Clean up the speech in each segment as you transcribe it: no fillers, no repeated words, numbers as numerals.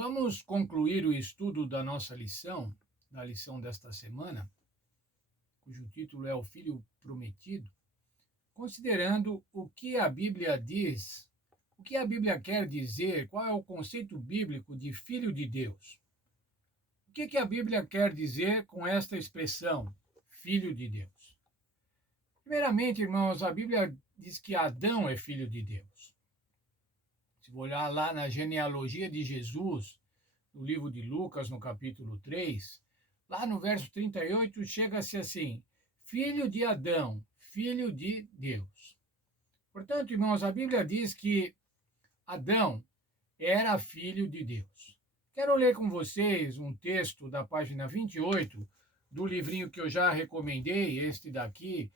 Vamos concluir o estudo da nossa lição, da lição desta semana, cujo título é O Filho Prometido, considerando o que a Bíblia diz, o que a Bíblia quer dizer, qual é o conceito bíblico de filho de Deus. O que a Bíblia quer dizer com esta expressão, filho de Deus? Primeiramente, irmãos, a Bíblia diz que Adão é filho de Deus. Se olhar lá na genealogia de Jesus, no livro de Lucas, no capítulo 3, lá no verso 38, chega-se assim: filho de Adão, filho de Deus. Portanto, irmãos, a Bíblia diz que Adão era filho de Deus. Quero ler com vocês um texto da página 28 do livrinho que eu já recomendei, este daqui,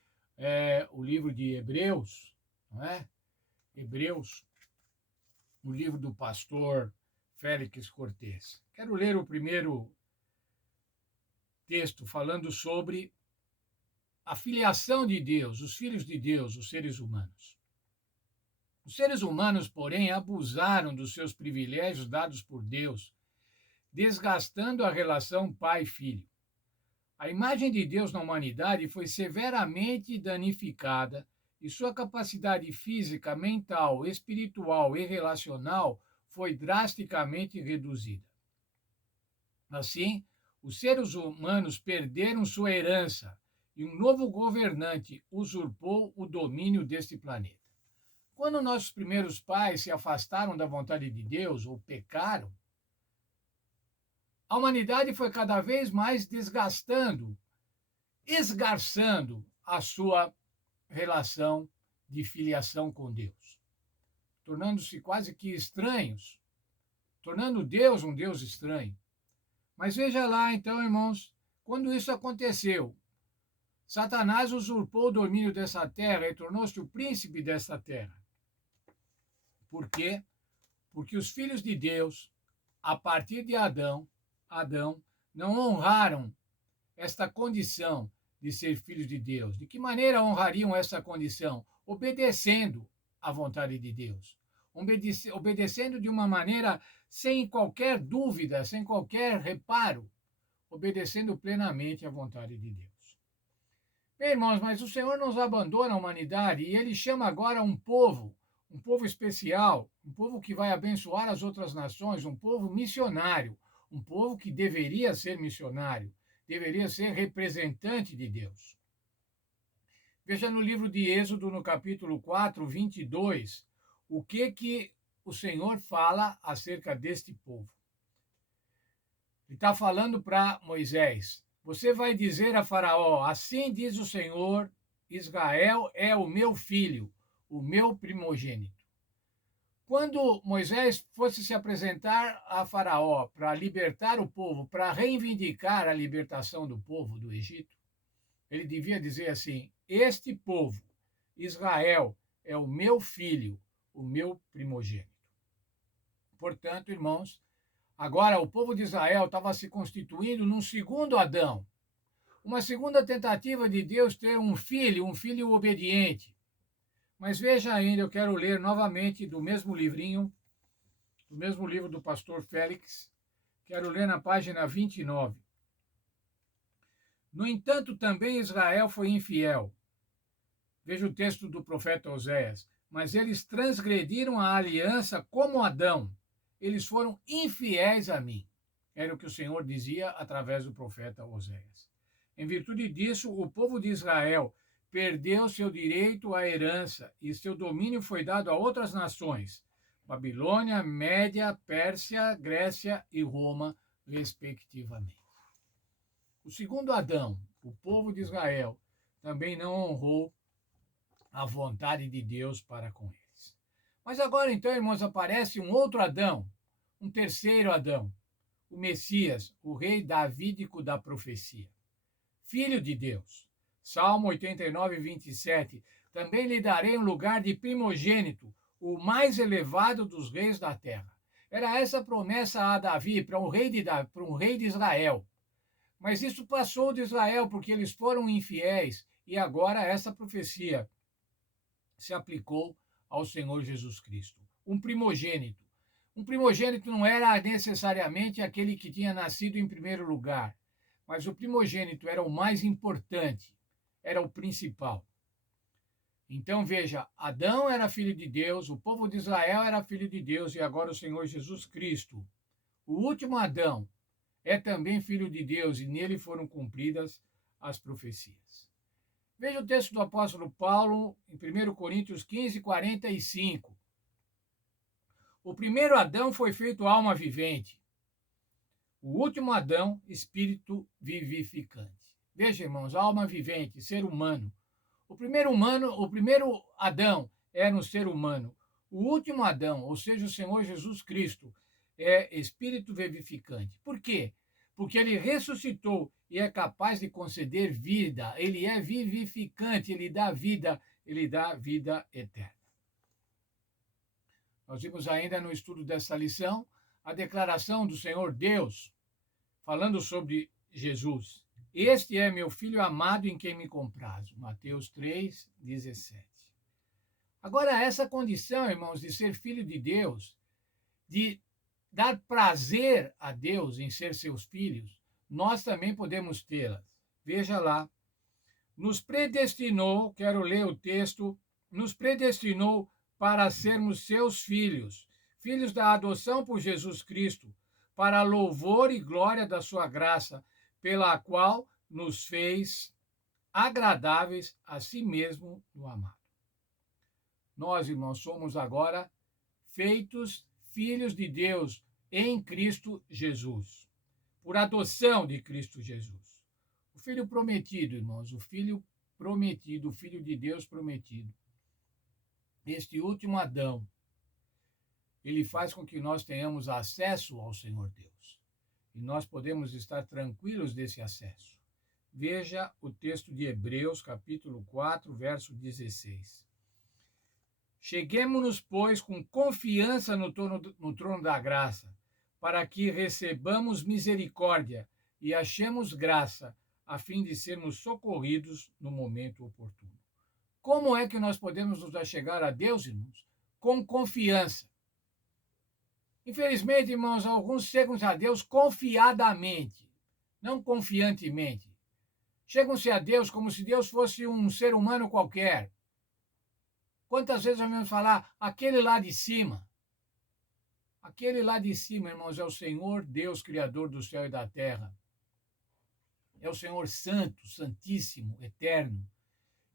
o livro de Hebreus, não é? Hebreus, o livro do pastor Félix Cortez. Quero ler o primeiro texto falando sobre a filiação de Deus, os filhos de Deus, os seres humanos. Os seres humanos, porém, abusaram dos seus privilégios dados por Deus, desgastando a relação pai-filho. A imagem de Deus na humanidade foi severamente danificada e sua capacidade física, mental, espiritual e relacional foi drasticamente reduzida. Assim, os seres humanos perderam sua herança e um novo governante usurpou o domínio deste planeta. Quando nossos primeiros pais se afastaram da vontade de Deus ou pecaram, a humanidade foi cada vez mais desgastando, esgarçando a sua relação de filiação com Deus, tornando-se quase que estranhos, tornando Deus um Deus estranho. Mas veja lá, então, irmãos, quando isso aconteceu, Satanás usurpou o domínio dessa terra e tornou-se o príncipe dessa terra. Por quê? Porque os filhos de Deus, a partir de Adão, não honraram esta condição de ser filhos de Deus. De que maneira honrariam essa condição? Obedecendo à vontade de Deus. Obedecendo de uma maneira sem qualquer dúvida, sem qualquer reparo, obedecendo plenamente à vontade de Deus. Bem, irmãos, mas o Senhor nos abandona a humanidade e Ele chama agora um povo especial, um povo que vai abençoar as outras nações, um povo missionário, um povo que deveria ser missionário, deveria ser representante de Deus. Veja no livro de Êxodo, no capítulo 4, 22, o que o Senhor fala acerca deste povo. Ele está falando para Moisés: você vai dizer a Faraó, assim diz o Senhor, Israel é o meu filho, o meu primogênito. Quando Moisés fosse se apresentar a Faraó para libertar o povo, para reivindicar a libertação do povo do Egito, ele devia dizer assim: este povo, Israel, é o meu filho, o meu primogênito. Portanto, irmãos, agora o povo de Israel estava se constituindo num segundo Adão, uma segunda tentativa de Deus ter um filho obediente. Mas veja ainda, eu quero ler novamente do mesmo livrinho, do mesmo livro do pastor Félix, quero ler na página 29. No entanto, também Israel foi infiel. Veja o texto do profeta Oséias. Mas eles transgrediram a aliança como Adão. Eles foram infiéis a mim. Era o que o Senhor dizia através do profeta Oséias. Em virtude disso, o povo de Israel perdeu seu direito à herança e seu domínio foi dado a outras nações, Babilônia, Média, Pérsia, Grécia e Roma, respectivamente. O segundo Adão, o povo de Israel, também não honrou a vontade de Deus para com eles. Mas agora, então, irmãos, aparece um outro Adão, um terceiro Adão, o Messias, o rei davídico da profecia, filho de Deus. Salmo 89, 27. Também lhe darei um lugar de primogênito, o mais elevado dos reis da terra. Era essa a promessa a Davi para um rei de Israel. Mas isso passou de Israel porque eles foram infiéis e agora essa profecia se aplicou ao Senhor Jesus Cristo. Um primogênito, Um primogênito não era necessariamente aquele que tinha nascido em primeiro lugar, mas o primogênito era o mais importante, era o principal. Então veja, Adão era filho de Deus, o povo de Israel era filho de Deus e agora o Senhor Jesus Cristo, o último Adão, é também filho de Deus e nele foram cumpridas as profecias. Veja o texto do apóstolo Paulo em 1 Coríntios 15, 45. O primeiro Adão foi feito alma vivente. O último Adão, espírito vivificante. Veja, irmãos, alma vivente, ser humano. O primeiro Adão era um ser humano. O último Adão, ou seja, o Senhor Jesus Cristo, é espírito vivificante. Por quê? Porque ele ressuscitou e é capaz de conceder vida. Ele é vivificante, ele dá vida eterna. Nós vimos ainda no estudo dessa lição a declaração do Senhor Deus, falando sobre Jesus. Este é meu filho amado em quem me comprazo. Mateus 3, 17. Agora, essa condição, irmãos, de ser filho de Deus, de dar prazer a Deus em ser seus filhos, nós também podemos tê-la. Veja lá. Nos predestinou, quero ler o texto, nos predestinou para sermos seus filhos, filhos da adoção por Jesus Cristo, para louvor e glória da sua graça, pela qual nos fez agradáveis a si mesmo no amado. Nós, irmãos, somos agora feitos filhos de Deus em Cristo Jesus, por adoção de Cristo Jesus. O filho prometido, irmãos, o filho prometido, o filho de Deus prometido. Este último Adão, ele faz com que nós tenhamos acesso ao Senhor Deus. E nós podemos estar tranquilos desse acesso. Veja o texto de Hebreus, capítulo 4, verso 16. Cheguemo-nos, pois, com confiança no trono da graça, para que recebamos misericórdia e achemos graça, a fim de sermos socorridos no momento oportuno. Como é que nós podemos nos achegar a Deus, irmãos? Com confiança. Infelizmente, irmãos, alguns chegam a Deus confiadamente, não confiantemente. Chegam-se a Deus como se Deus fosse um ser humano qualquer. Quantas vezes ouvimos falar, aquele lá de cima? Aquele lá de cima, irmãos, é o Senhor Deus, Criador do céu e da terra. É o Senhor Santo, Santíssimo, Eterno.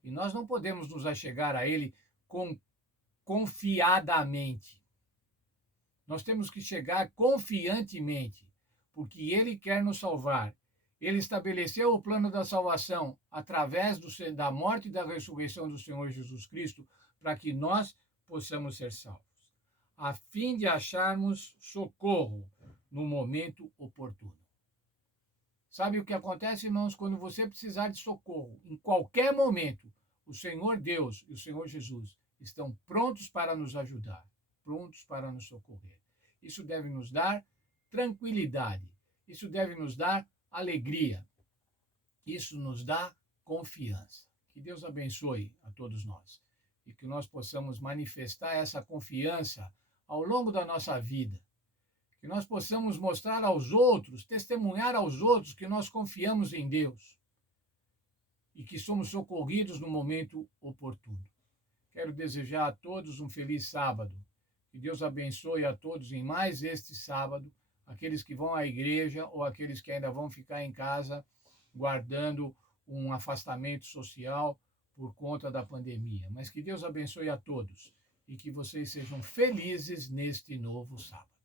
E nós não podemos nos achegar a Ele confiadamente. Nós temos que chegar confiantemente, porque Ele quer nos salvar. Ele estabeleceu o plano da salvação através da morte e da ressurreição do Senhor Jesus Cristo, para que nós possamos ser salvos, a fim de acharmos socorro no momento oportuno. Sabe o que acontece, irmãos, quando você precisar de socorro? Em qualquer momento, o Senhor Deus e o Senhor Jesus estão prontos para nos ajudar, prontos para nos socorrer. Isso deve nos dar tranquilidade, isso deve nos dar alegria, isso nos dá confiança. Que Deus abençoe a todos nós e que nós possamos manifestar essa confiança ao longo da nossa vida. Que nós possamos mostrar aos outros, testemunhar aos outros que nós confiamos em Deus e que somos socorridos no momento oportuno. Quero desejar a todos um feliz sábado. Que Deus abençoe a todos em mais este sábado, aqueles que vão à igreja ou aqueles que ainda vão ficar em casa guardando um afastamento social por conta da pandemia. Mas que Deus abençoe a todos e que vocês sejam felizes neste novo sábado.